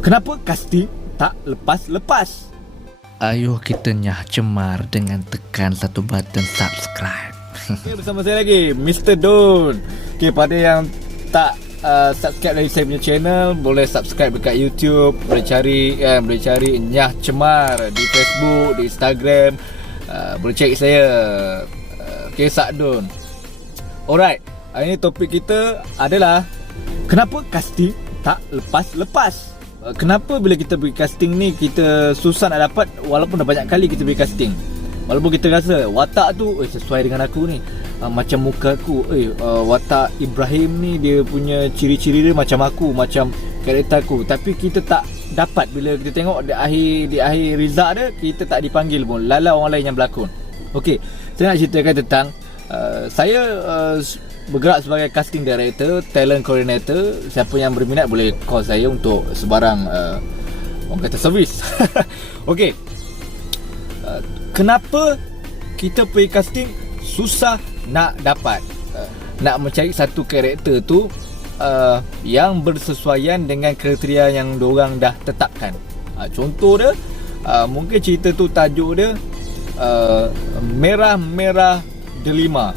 Kenapa casting tak lepas-lepas? Ayuh kita nyah cemar dengan tekan satu button subscribe. Okay, bersama saya lagi Mr. Don. Okay, pada yang tak subscribe dari saya punya channel, boleh subscribe dekat YouTube. Boleh cari Nyah Cemar di Facebook, di Instagram. Boleh cari saya, okay, Sak Don. Alright, hari ni topik kita adalah kenapa casting tak lepas-lepas. Kenapa bila kita pergi casting ni kita susah nak dapat, walaupun dah banyak kali kita pergi casting. Walaupun kita rasa watak tu sesuai dengan aku ni, macam muka aku, watak Ibrahim ni dia punya ciri-ciri dia macam aku, macam karakter aku. Tapi kita tak dapat. Bila kita tengok di akhir result dia, kita tak dipanggil pun, lala orang lain yang berlakon. Okey, saya nak ceritakan tentang saya bergerak sebagai casting director, talent coordinator. Siapa yang berminat boleh call saya untuk sebarang orang kata servis. Okey, kenapa kita pergi casting susah nak dapat, nak mencari satu karakter tu yang bersesuaian dengan kriteria yang diorang dah tetapkan. Contoh dia, mungkin cerita tu tajuk dia Merah-Merah Delima.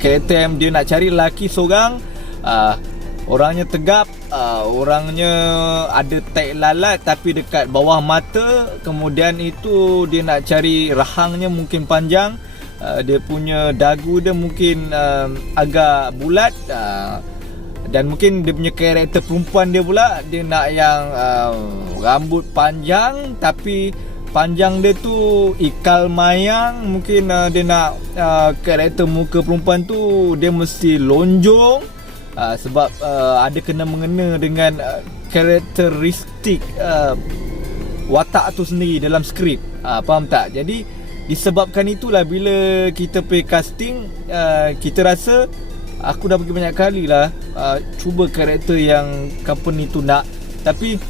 Karakter yang dia nak cari lelaki seorang, orangnya tegap, orangnya ada taik lalat tapi dekat bawah mata. Kemudian itu dia nak cari rahangnya mungkin panjang, dia punya dagu dia mungkin agak bulat, dan mungkin dia punya karakter perempuan dia pula, dia nak yang rambut panjang tapi panjang dia tu ikal mayang. Mungkin dia nak karakter muka perempuan tu dia mesti lonjong, sebab ada kena-mengena dengan karakteristik watak tu sendiri dalam skrip. Faham tak? Jadi disebabkan itulah bila kita pergi casting, kita rasa aku dah pergi banyak kali lah cuba karakter yang company tu nak, tapi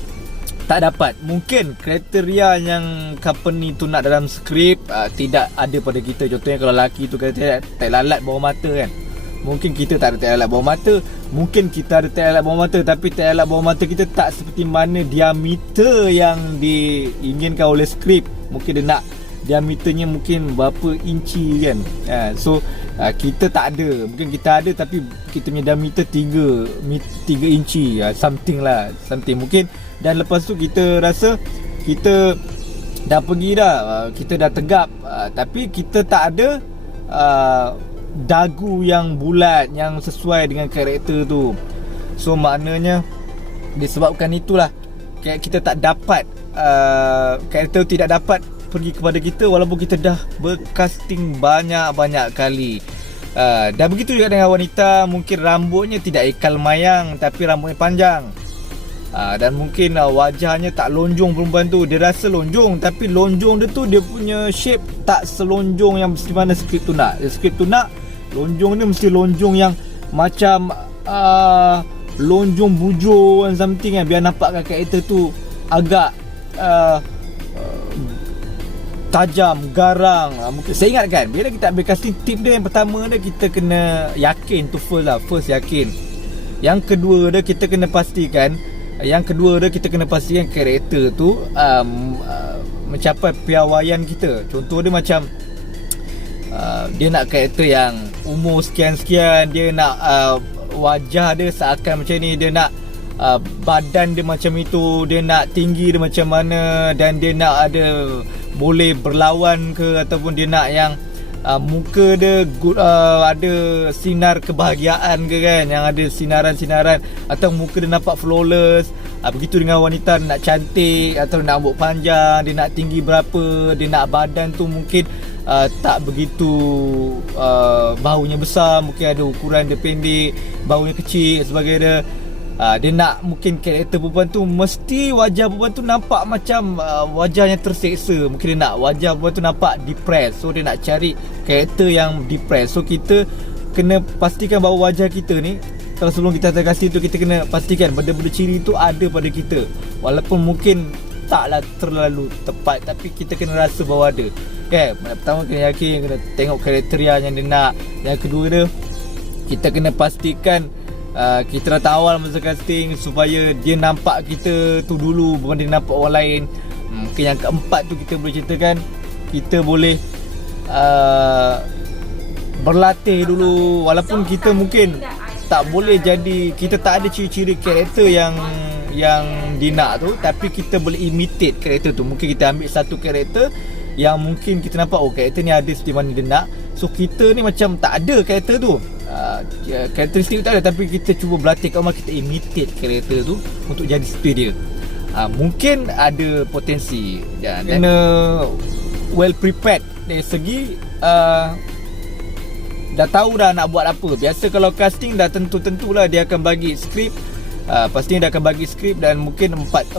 tak dapat. Mungkin kriteria yang company tu nak dalam skrip tidak ada pada kita. Contohnya kalau lelaki tu kata tak lalat bawah mata kan, mungkin kita tak ada tak lalat bawah mata. Mungkin kita ada tak lalat bawah mata, tapi tak lalat bawah mata kita tak seperti mana diameter yang diinginkan oleh skrip. Mungkin dia nak diameternya mungkin berapa inci kan. So kita tak ada. Mungkin kita ada tapi kita punya diameter 3 inci, something. Mungkin. Dan lepas tu kita rasa kita dah pergi dah, kita dah tegap, tapi kita tak ada dagu yang bulat yang sesuai dengan karakter tu. So maknanya disebabkan itulah kita tak dapat, karakter tidak dapat pergi kepada kita walaupun kita dah bercasting banyak-banyak kali. Dan begitu juga dengan wanita, mungkin rambutnya tidak ikal mayang tapi rambutnya panjang, dan mungkin wajahnya tak lonjong. Perempuan tu dia rasa lonjong, tapi lonjong dia tu dia punya shape tak selonjong yang mesti mana skrip tu nak. Skrip tu nak lonjong dia mesti lonjong yang macam lonjong bujur and something kan, biar nampakkan karakter tu agak tajam, garang. Mungkin saya ingat kan, bila kita ambil casting, tip dia yang pertama dia kita kena yakin tu first yakin. Yang kedua dia kita kena pastikan karakter tu mencapai piawaian kita. Contoh dia macam dia nak karakter yang umur sekian-sekian, dia nak wajah dia seakan macam ni, dia nak badan dia macam itu, dia nak tinggi dia macam mana, dan dia nak ada boleh berlawan ke, ataupun dia nak yang muka dia good, ada sinar kebahagiaan ke kan, yang ada sinaran-sinaran, atau muka dia nampak flawless. Begitu dengan wanita, dia nak cantik atau nak rambut panjang, dia nak tinggi berapa, dia nak badan tu mungkin tak begitu bahunya besar, mungkin ada ukuran dia pendek, bahunya kecil sebagainya. Dia nak mungkin karakter perempuan tu mesti wajah perempuan tu nampak macam wajahnya terseksa. Mungkin dia nak wajah perempuan tu nampak depressed, so dia nak cari karakter yang depressed. So kita kena pastikan bahawa wajah kita ni, kalau sebelum kita kasih tu, kita kena pastikan benda-benda ciri tu ada pada kita. Walaupun mungkin taklah terlalu tepat, tapi kita kena rasa bahawa ada. Okay, pertama kena yakin, kena tengok kriteria yang dia nak. Yang kedua dia, kita kena pastikan kita dah awal masa casting supaya dia nampak kita tu dulu, bukan dia nampak orang lain. Mungkin yang keempat tu kita boleh ceritakan, kita boleh berlatih dulu. Walaupun kita mungkin tak boleh jadi, kita tak ada ciri-ciri karakter yang dia nak tu, tapi kita boleh imitate karakter tu. Mungkin kita ambil satu karakter yang mungkin kita nampak, oh karakter ni ada seperti mana dia nak. So kita ni macam tak ada karakter tu, karakteristik tak ada, tapi kita cuba berlatih kat rumah, kita imitate karakter tu untuk jadi seperti dia. Mungkin ada potensi dan kena well prepared dari segi dah tahu dah nak buat apa. Biasa kalau casting dah tentu-tentulah dia akan bagi skrip. Pastinya dia akan bagi skrip dan mungkin empat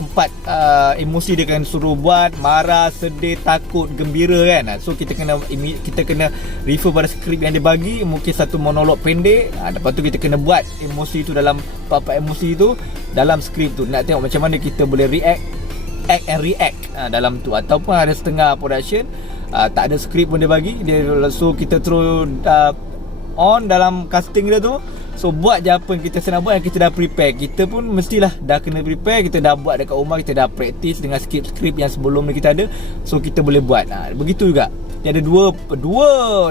emosi dia akan suruh buat: marah, sedih, takut, gembira kan. So kita kena refer pada skrip yang dia bagi. Mungkin satu monolog pendek, lepas tu kita kena buat emosi tu dalam empat emosi tu dalam skrip tu. Nak tengok macam mana kita boleh act and react dalam tu. Ataupun ada setengah production tak ada skrip pun dia bagi, so kita terus on dalam casting dia tu. So buat je apa yang kita senang buat, yang kita dah prepare. Kita pun mestilah dah kena prepare. Kita dah buat dekat rumah, kita dah practice dengan skrip yang sebelum ni kita ada. So kita boleh buat. Begitu juga. Dia ada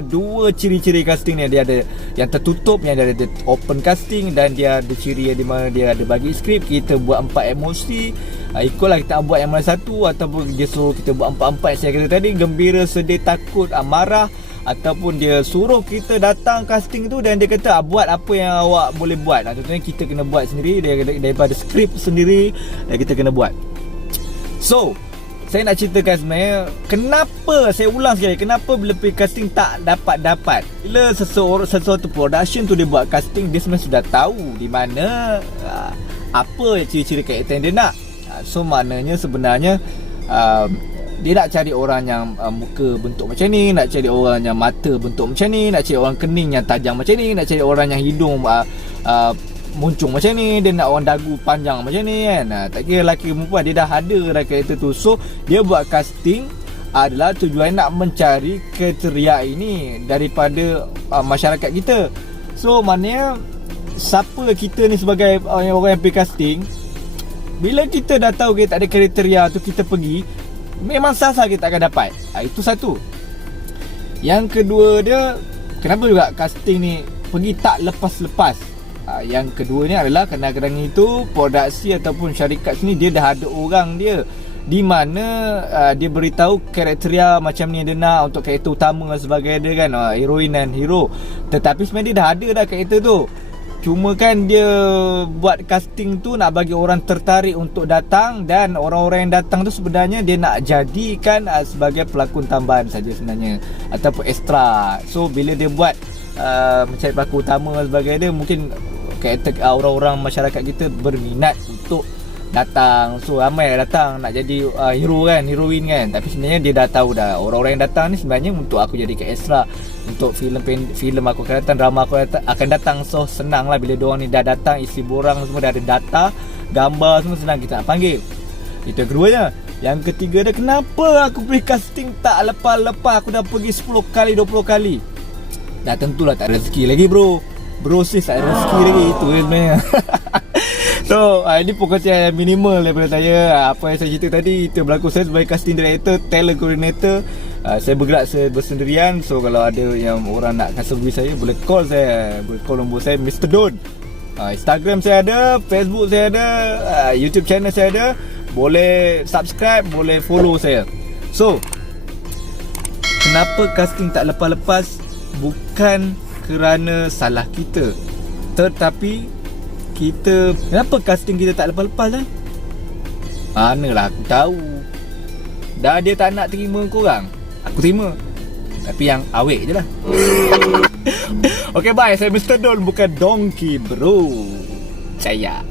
dua ciri-ciri casting ni. Dia ada yang tertutup, yang dia ada open casting, dan dia ada ciri yang di mana dia ada bagi skrip. Kita buat 4 emosi. Ikutlah kita buat yang mana satu, ataupun dia suruh kita buat 4 yang saya kata tadi: gembira, sedih, takut, marah. Ataupun dia suruh kita datang casting tu dan dia kata buat apa yang awak boleh buat. Contohnya kita kena buat sendiri daripada skrip sendiri, dan kita kena buat. So saya nak ceritakan sebenarnya kenapa, saya ulang sekali, kenapa bila pergi casting tak dapat. Bila sesuatu production tu dia buat casting, dia sebenarnya sudah tahu di mana apa ciri-ciri karakter yang dia nak. So maknanya sebenarnya dia nak cari orang yang muka bentuk macam ni, nak cari orang yang mata bentuk macam ni, nak cari orang kening yang tajam macam ni, nak cari orang yang hidung muncung macam ni, dia nak orang dagu panjang macam ni kan. Tak kira lelaki perempuan, dia dah ada dah karakter tu. So dia buat casting adalah tujuan nak mencari kriteria ini daripada masyarakat kita. So maknanya siapa kita ni sebagai orang yang pergi casting, bila kita dah tahu kita tak ada kriteria tu, kita pergi, memang sah-sah kita akan dapat. Itu satu. Yang kedua dia, kenapa juga casting ni pergi tak lepas-lepas. Yang kedua ni adalah kadang-kadang itu produksi ataupun syarikat sini dia dah ada orang dia, di mana dia beritahu kriteria macam ni dia nak untuk karakter utama dan sebagainya kan, heroin dan hero. Tetapi sebenarnya dia dah ada dah karakter tu. Cuma kan dia buat casting tu nak bagi orang tertarik untuk datang, dan orang-orang yang datang tu sebenarnya dia nak jadikan sebagai pelakon tambahan saja sebenarnya, ataupun extra. So bila dia buat mencari pelakon utama dan sebagainya, mungkin karakter orang-orang masyarakat kita berminat untuk datang. So ramai datang nak jadi hero kan, heroin kan. Tapi sebenarnya dia dah tahu dah, orang-orang yang datang ni sebenarnya untuk aku jadikan extra. Untuk filem aku akan datang, drama aku akan datang. So senang lah bila diorang ni dah datang, isi borang semua dah ada data, gambar semua, senang kita nak panggil. Itu yang keduanya. Yang ketiga dia, kenapa aku pergi casting tak lepas-lepas, aku dah pergi 10 kali 20 kali. Dah tentulah tak ada rezeki lagi bro sis, tak ada rezeki lagi. Itu sebenarnya. So ini perkongsian minimal daripada saya. Apa yang saya cerita tadi, itu berlaku saya sebagai casting director, talent coordinator. Saya bergerak bersendirian. So kalau ada yang orang nak servis saya, boleh call saya, boleh call nombor saya Mr. Don. Instagram saya ada, Facebook saya ada, YouTube channel saya ada. Boleh subscribe, boleh follow saya. So kenapa casting tak lepas-lepas? Bukan kerana salah kita, tetapi kita, kenapa casting kita tak lepas-lepas lah? Manalah aku tahu. Dah dia tak nak terima korang, aku terima. Tapi yang awet je lah. Okay bye, saya Mr. Don, bukan Donkey bro. Percaya.